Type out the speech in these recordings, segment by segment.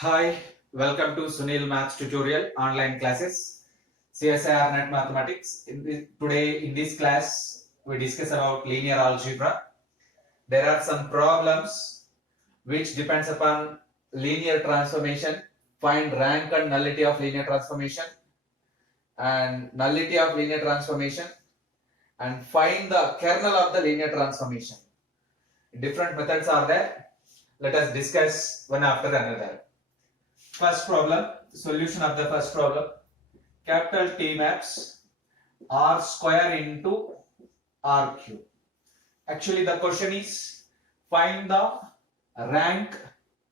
Hi, welcome to Sunil Maths tutorial online classes. Csir-Net Mathematics. Today in this class, we discuss about linear algebra. There are some problems which depends upon linear transformation. Find rank and nullity of linear transformation and nullity of linear transformation and find the kernel of the linear transformation. Different methods are there. Let us discuss one after another. First problem, solution of the first problem. Capital T maps R square into R cube. Actually, the question is find the rank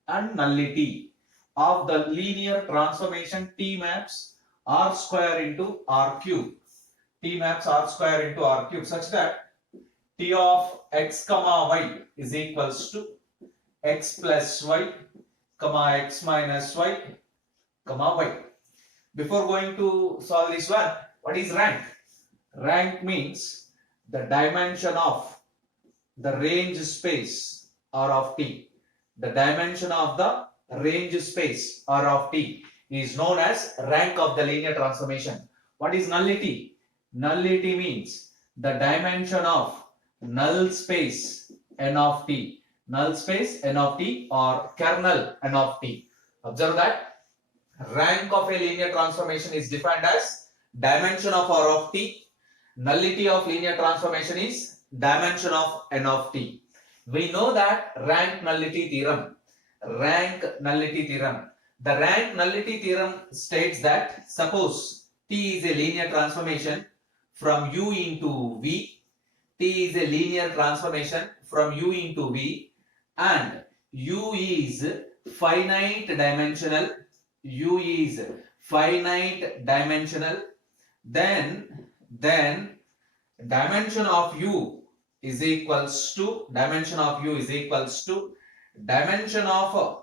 and nullity of the linear transformation T maps R square into R cube. T maps R square into R cube such that T of x comma y is equals to x plus y comma x minus y comma y. Before going to solve this one, what is rank? Rank means the dimension of the range space R of t. The dimension of the range space R of t is known as rank of the linear transformation. What is nullity? Nullity means the dimension of null space n of t. Null space n of t or kernel n of t. Observe that rank of a linear transformation is defined as dimension of R of t. Nullity of linear transformation is dimension of n of t. We know that rank nullity theorem. Rank nullity theorem. The rank nullity theorem states that suppose t is a linear transformation from u into v. T is a linear transformation from u into v and u is finite dimensional. U is finite dimensional. Then dimension of u is equals to dimension of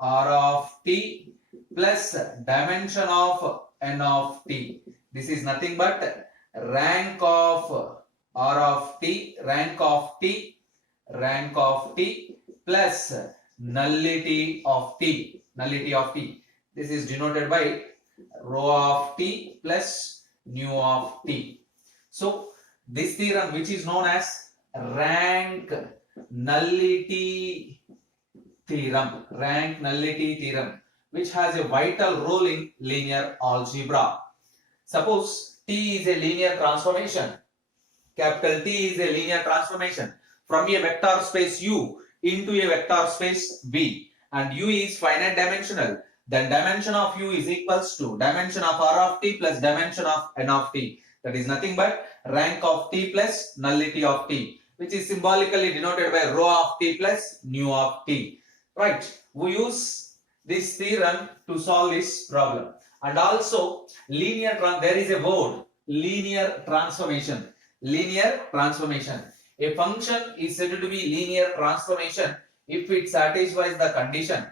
R of t plus dimension of n of t. This is nothing but rank of R of t, rank of t plus nullity of t. This is denoted by rho of t plus nu of t. So this theorem, which is known as rank nullity theorem, which has a vital role in linear algebra. Suppose T is a linear transformation. Capital T is a linear transformation from a vector space U into a vector space V, and U is finite dimensional. Then dimension of U is equals to dimension of R of t plus dimension of n of t. That is nothing but rank of t plus nullity of t, which is symbolically denoted by rho of t plus nu of t. Right? We use this theorem to solve this problem. And also there is a word linear transformation. A function is said to be linear transformation if it satisfies the condition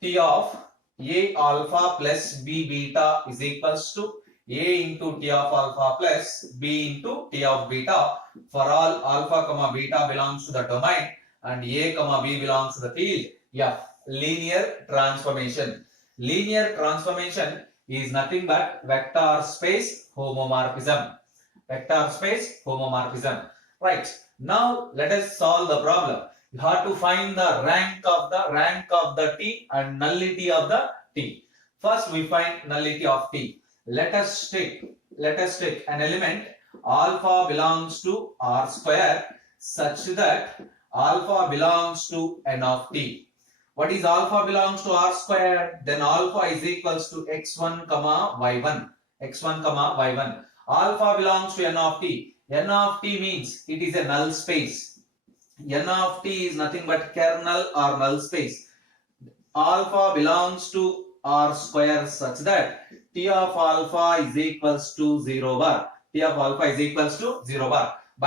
T of a alpha plus b beta is equals to a into T of alpha plus b into T of beta for all alpha comma beta belongs to the domain and a comma b belongs to the field. Yeah, linear transformation. Linear transformation is nothing but vector space homomorphism. Right. Now let us solve the problem. You have to find the rank of the t and nullity of the t. First we find nullity of t. Let us take an element alpha belongs to R square such that alpha belongs to n of t. What is alpha belongs to R square? Then alpha is equals to x1 comma y1. Alpha belongs to n of t. N of t means it is a null space. N of t is nothing but kernel or null space. Alpha belongs to R square such that T of alpha is equals to 0 bar. By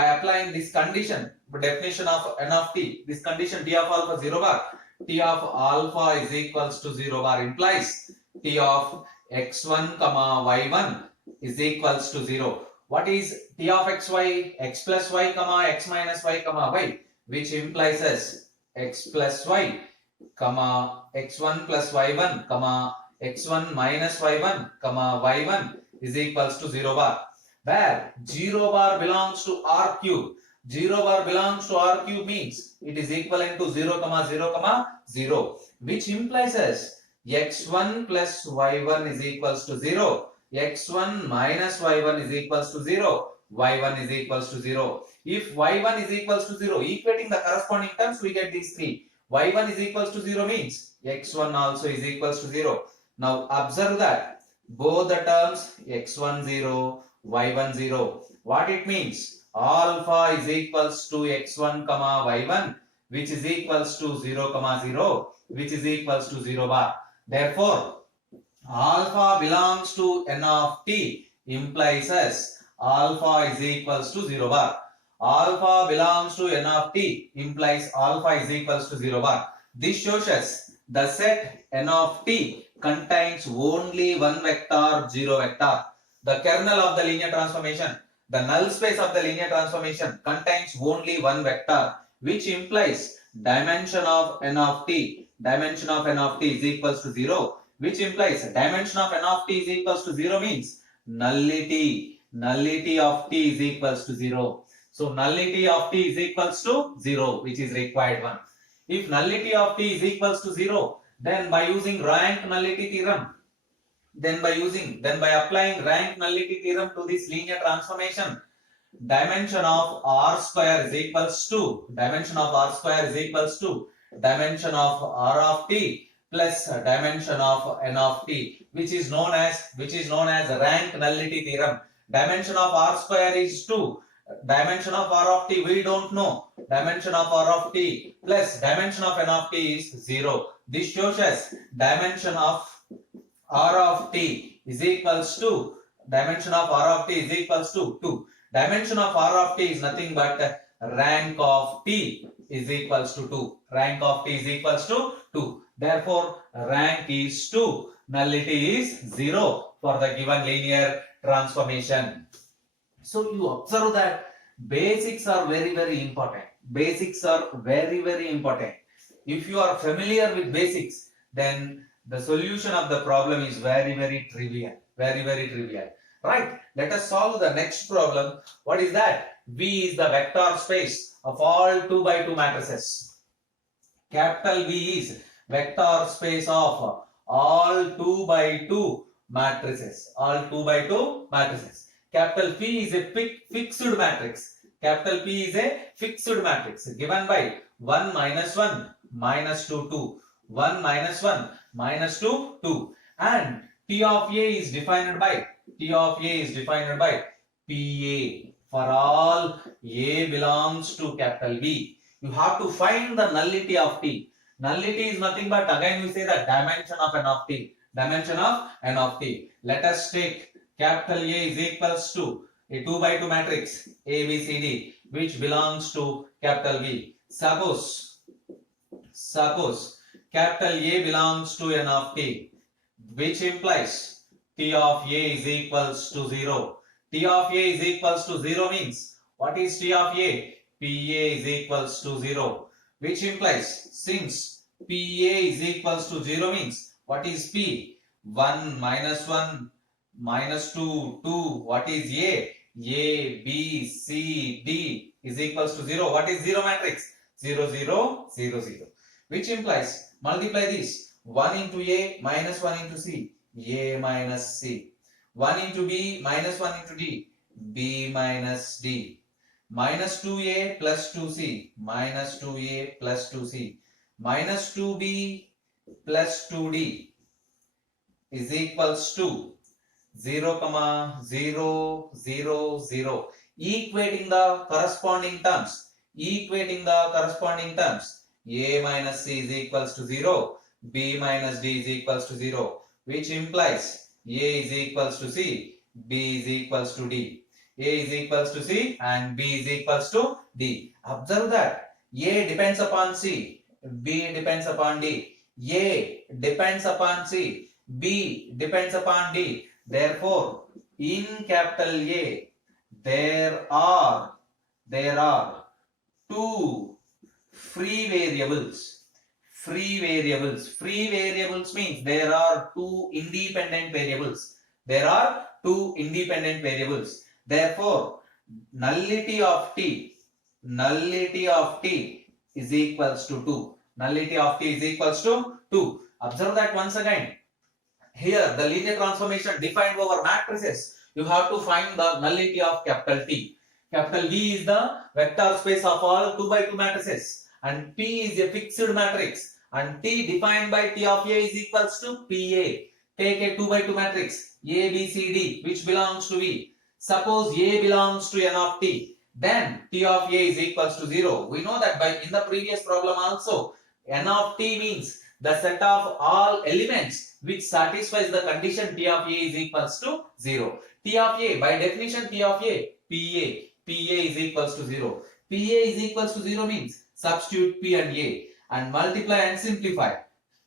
applying this condition, the definition of n of t, this condition T of alpha 0 bar, T of alpha is equals to 0 bar implies T of x1 comma y1 is equals to 0. What is T of xy? X plus y comma x minus y comma y, which implies as x plus y comma x1 plus y1, comma x1 minus y1, comma y1 is equals to 0 bar, where 0 bar belongs to R cube. 0 bar belongs to R cube means it is equivalent to 0 comma 0 comma 0, which implies as x1 plus y1 is equals to 0, x1 minus y1 is equals to 0, y1 is equals to 0. If y1 is equals to 0, equating the corresponding terms, we get these three. y1 is equals to 0 means x1 also is equals to 0. Now observe that both the terms x1 0, y1 0. What it means? Alpha is equals to x1 comma y1, which is equals to 0 comma 0, which is equals to 0 bar. Therefore, alpha belongs to n of t implies as alpha is equals to 0 bar. Alpha belongs to n of t implies alpha is equals to 0 bar. This shows us the set n of t contains only one vector, 0 vector. The kernel of the linear transformation, the null space of the linear transformation contains only one vector, which implies dimension of n of t is equals to 0, which implies dimension of n of t is equals to 0 means nullity of t is equals to 0. So nullity of t is equals to 0, which is required one. If nullity of t is equals to 0, then by using rank nullity theorem, then by applying rank nullity theorem to this linear transformation, dimension of r square is equals to dimension of r of t plus dimension of n of t, which is known as rank nullity theorem. Dimension of r square is 2. Dimension of r of t we don't know. Dimension of r of t plus dimension of n of t is 0. This shows us dimension of r of t is equals to 2. Dimension of r of t is nothing but rank of t is equals to 2. Rank of t is equals to 2. Therefore, rank is 2. Nullity is 0 for the given linear transformation. So you observe that basics are very, very important. Basics are very, very important. If you are familiar with basics, then the solution of the problem is very, very trivial. Very, very trivial. Right? Let us solve the next problem. What is that? V is the vector space of all 2 by 2 matrices. Capital V is vector space of all 2 by 2 matrices. All 2 by 2 matrices. Capital P is a fixed matrix. Capital P is a fixed matrix given by 1 minus 1 minus 2 2. 1 minus 1 minus 2 2. And T of A is defined by PA for all A belongs to capital V. You have to find the nullity of T. Nullity is nothing but, again we say, the dimension of n of T. Dimension of n of T. Let us take capital A is equals to a 2 by 2 matrix A, B, C, D, which belongs to capital V. Suppose capital A belongs to n of T, which implies T of A is equals to 0. T of A is equals to 0 means, what is T of A? PA is equals to 0, which implies, since PA is equals to 0 means, what is P? 1 minus 1 minus 2 2. What is A? A, B, C, D is equals to 0. What is 0 matrix? 0 0 0 0, which implies, multiply this, 1 into A minus 1 into C, A minus C. 1 into B minus 1 into D, B minus D. Minus 2A plus 2C, minus 2A plus 2C, minus 2B plus 2D is equals to 0, 0, 0, 0. Equating the corresponding terms, A minus C is equals to 0, B minus D is equals to 0, which implies A is equals to C, B is equals to D. A is equals to C and B is equals to D. Observe that A depends upon C, B depends upon D. A depends upon C, B depends upon D. Therefore, in capital A, there are two free variables. free variables. Free variables means there are two independent variables. There are two independent variables. Therefore, nullity of t is equals to 2. Nullity of t is equals to 2. Observe that once again. Here, the linear transformation defined over matrices. You have to find the nullity of capital T. Capital V is the vector space of all 2 by 2 matrices, and P is a fixed matrix, and T defined by T of A is equals to PA. Take a 2 by 2 matrix A, B, C, D which belongs to V. Suppose A belongs to N of T, then T of A is equals to 0. We know that in the previous problem also, N of T means the set of all elements which satisfies the condition T of A is equals to 0. T of A, by definition T of A, PA is equals to 0. PA is equals to 0 means substitute P and A and multiply and simplify.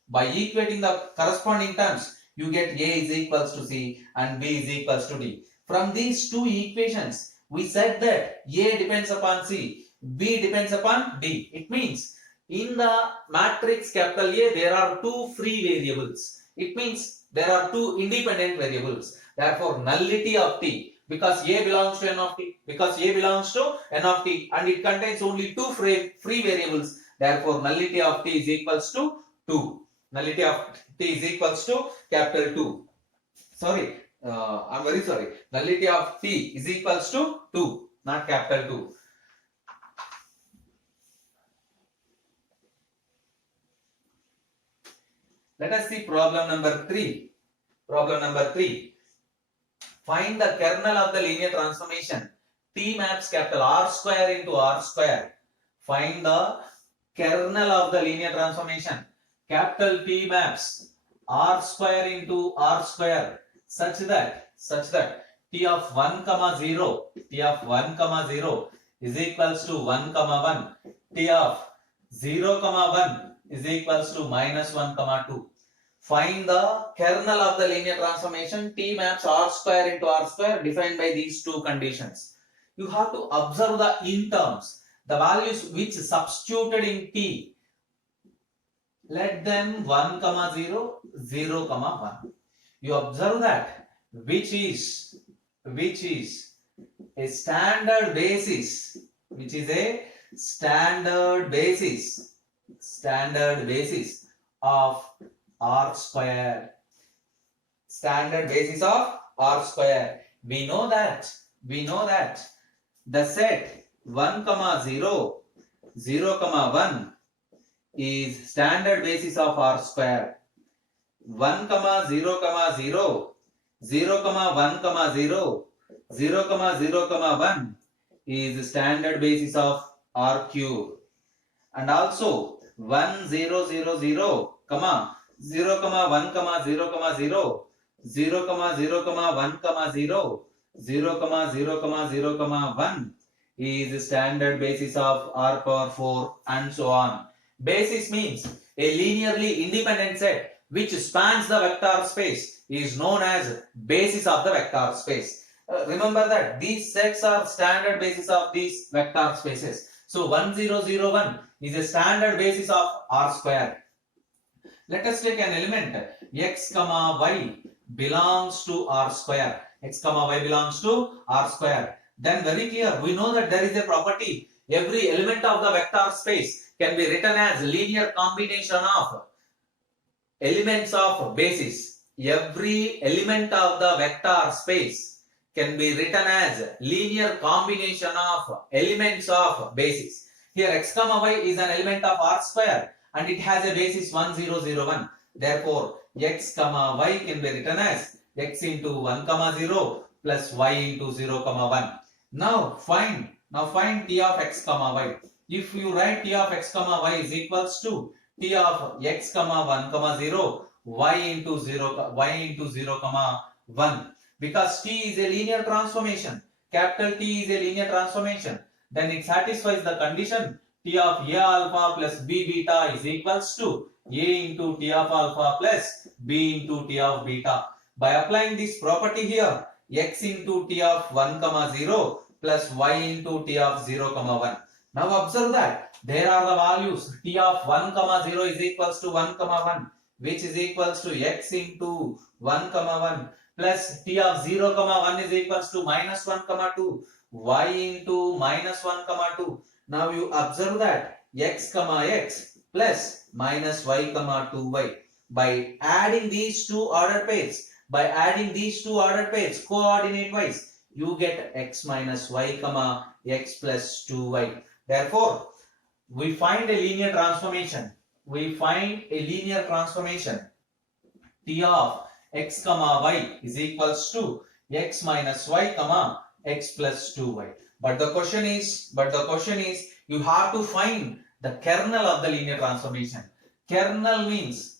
By equating the corresponding terms, you get A is equals to C and B is equals to D. From these two equations, we said that A depends upon C, B depends upon D. It means in the matrix capital A, there are two free variables. It means there are two independent variables. Therefore, nullity of T, because A belongs to N of T, and it contains only two free variables. Therefore, nullity of T is equals to 2. Nullity of T is equals to capital 2. I'm very sorry. Nullity of T is equals to 2, not capital 2. Let us see problem number 3. Problem number 3. Find the kernel of the linear transformation T maps capital R square into R square. Find the kernel of the linear transformation capital T maps R square into R square such that T of 1 comma 0 is equals to 1 comma 1. T of 0 comma 1 is equals to minus 1 comma 2. Find the kernel of the linear transformation T maps R square into R square defined by these two conditions. You have to observe the in terms, the values which substituted in T. Let them 1 comma 0, 0 comma 1. You observe that which is a standard basis, of R square. Standard basis of R square. We know that the set 1 comma 0, 0 comma 1 is standard basis of R square. 1 comma 0 comma 0, 0 comma 1 comma 0, 0 comma 0 comma 1 is standard basis of R cube. And also 1 0 0 0 comma 0 comma 1 comma 0 comma 0, 0 comma 0 comma 1 comma 0, 0 comma 0 comma 0 comma 1 is standard basis of R power 4 and so on. Basis means a linearly independent set which spans the vector space is known as basis of the vector space. Remember that these sets are standard basis of these vector spaces. So 1 0 0 1 is a standard basis of R square. Let us take an element x comma y belongs to R square. X comma y belongs to R square. Then very clear, we know that there is a property. Every element of the vector space can be written as linear combination of elements of basis. Every element of the vector space can be written as linear combination of elements of basis. Here x comma y is an element of R square and it has a basis 1 0 0 1. Therefore, x comma y can be written as x into 1 comma 0 plus y into 0 comma 1. Now find t of x comma y. If you write t of x comma y is equals to t of x comma 1 comma 0 y into 0 comma 1, because t is a linear transformation, capital T is a linear transformation, then it satisfies the condition t of a alpha plus b beta is equals to a into t of alpha plus b into t of beta. By applying this property here, x into t of 1 comma 0 plus y into t of 0 comma 1. Now observe that there are the values t of 1 comma 0 is equals to 1 comma 1, which is equals to x into 1 comma 1 plus t of 0 comma 1 is equals to minus 1 comma 2 y into minus 1 comma 2. Now you observe that x comma x plus minus y comma 2y. By adding these two ordered pairs, coordinate wise, you get x minus y comma x plus 2y. Therefore, we find a linear transformation. T of x comma y is equals to x minus y comma x plus 2y. But the question is, you have to find the kernel of the linear transformation. Kernel means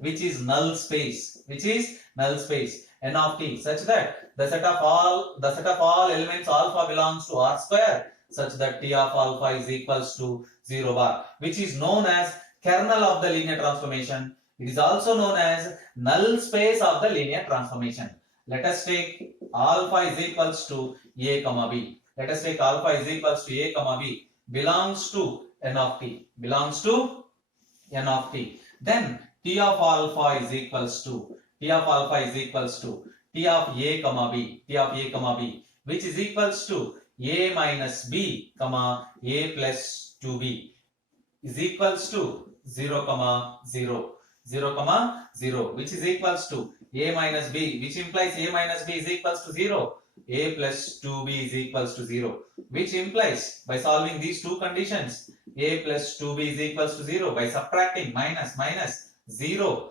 which is null space. N of t, such that the set of all elements alpha belongs to R square, such that t of alpha is equals to 0 bar, which is known as kernel of the linear transformation. It is also known as null space of the linear transformation. Let us take alpha is equals to a comma b. Belongs to n of t. Then t of alpha is equals to t of a comma b, which is equals to a minus b comma a plus 2b is equals to 0 comma 0, which is equals to a minus b, which implies a minus b is equals to 0, a plus 2b is equals to 0, which implies by solving these two conditions a plus 2b is equals to 0, by subtracting minus 0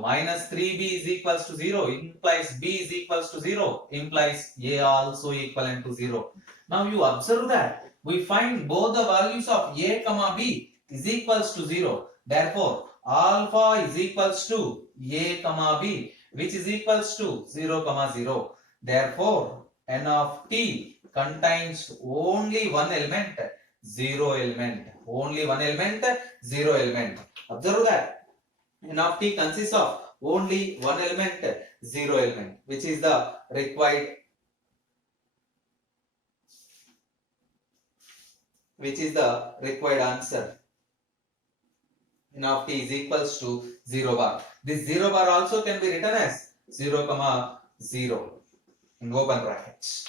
minus 3b is equals to 0 implies b is equals to 0, implies a also equivalent to 0. Now you observe that we find both the values of a comma b is equals to 0. Therefore, alpha is equals to a comma b, which is equals to 0 comma 0. Therefore, n of t contains only one element, 0 element. Observe that n of t consists of only one element, 0 element, which is the required answer. N of t is equals to 0 bar. This 0 bar also can be written as 0 comma 0 in open brackets.